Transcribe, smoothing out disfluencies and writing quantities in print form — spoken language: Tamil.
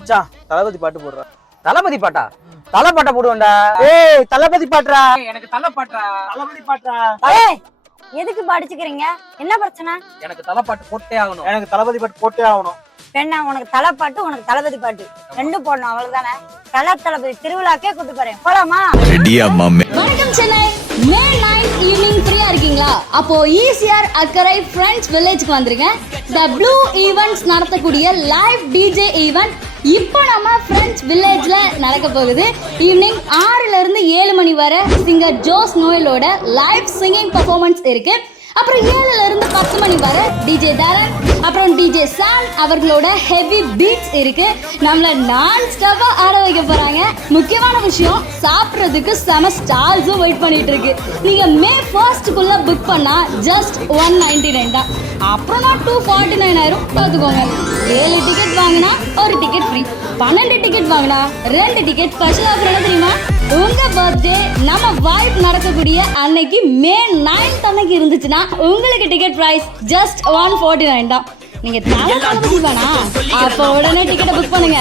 மச்சான் தளபதி பாட்டு போடுறா. தளபதி பாட்டா? தலை பாட்டை போடுவேன்டா. ஏய் தளபதி பாட்டுறா. எனக்கு தலை பாட்டா. தளபதி பாட்டுறா. ஏய் எதுக்கு படிச்சுக்கிறீங்க? என்ன பிரச்சனை? எனக்கு தலை பாட்டு போட்டே ஆகணும். எனக்கு தளபதி பாட்டு போட்டே ஆகணும். பெண்ணா உனக்கு தலை பாட்டு உனக்கு தளபதி பாட்டு ரெண்டும் போடணும், அவ்வளவுதானே? தளபதி திருவிழாக்கே கூட்டு போறேன், போலாமா? வணக்கம் சென்னை. மே 9 ஈவினிங் ஃப்ரீயா இருக்கீங்களா? அப்போ ஈசிஆர் அக்கரை ஃப்ரெண்ட்ஸ் வில்லேஜ்க்கு வந்திருக்கேன். த ப்ளூ ஈவெண்ட்ஸ் நடத்தக்கூடிய லைவ் டிஜே ஈவெண்ட் இப்போ நம்ம ஃப்ரெண்ட்ஸ் வில்லேஜ்ல நடக்க போகுது. ஈவினிங் 6ல இருந்து 7 மணி வரை சிங்கர் ஜோஸ் நோயலோட லைவ் சிங்கிங் பெர்ஃபார்மன்ஸ் இருக்கு. அப்புறம் 7ல இருந்து 10 மணி வரை டிஜே தரன் அப்புறம் டிஜே சான் அவர்களோட ஹெவி பீட்ஸ் இருக்கு. நம்மள நான் ஸ்டாப்பா ஆட வைக்க போறாங்க. முக்கியமான விஷயம், சாப்பிட்றதுக்கு செம ஸ்டால்ஸும் வெயிட் பண்ணிட்டு இருக்கு. நீங்க மே 1 புக் பண்ணா ஜஸ்ட் 199 தான். அப்புறம் 249 ஆயிரும். பார்த்துக்கோங்க. 7 டிக்கெட் வாங்கினா ஒரு டிக்கெட் ஃப்ரீ, 12 டிக்கெட் வாங்கினா 2 டிக்கெட் ஸ்பெஷல். ஆஃபர் என்ன தெரியுமா? உங்க பர்த்டே நம்ம வைப் நடக்கக்கூடிய அன்னைக்கு மே 9 அன்னைக்கு இருந்துச்சுன்னா உங்களுக்கு டிக்கெட் பிரைஸ் ஜஸ்ட் 149 தான். நீங்க தளபதி வேணா அப்போ உடனே டிக்கெட்டை புக் பண்ணுங்க.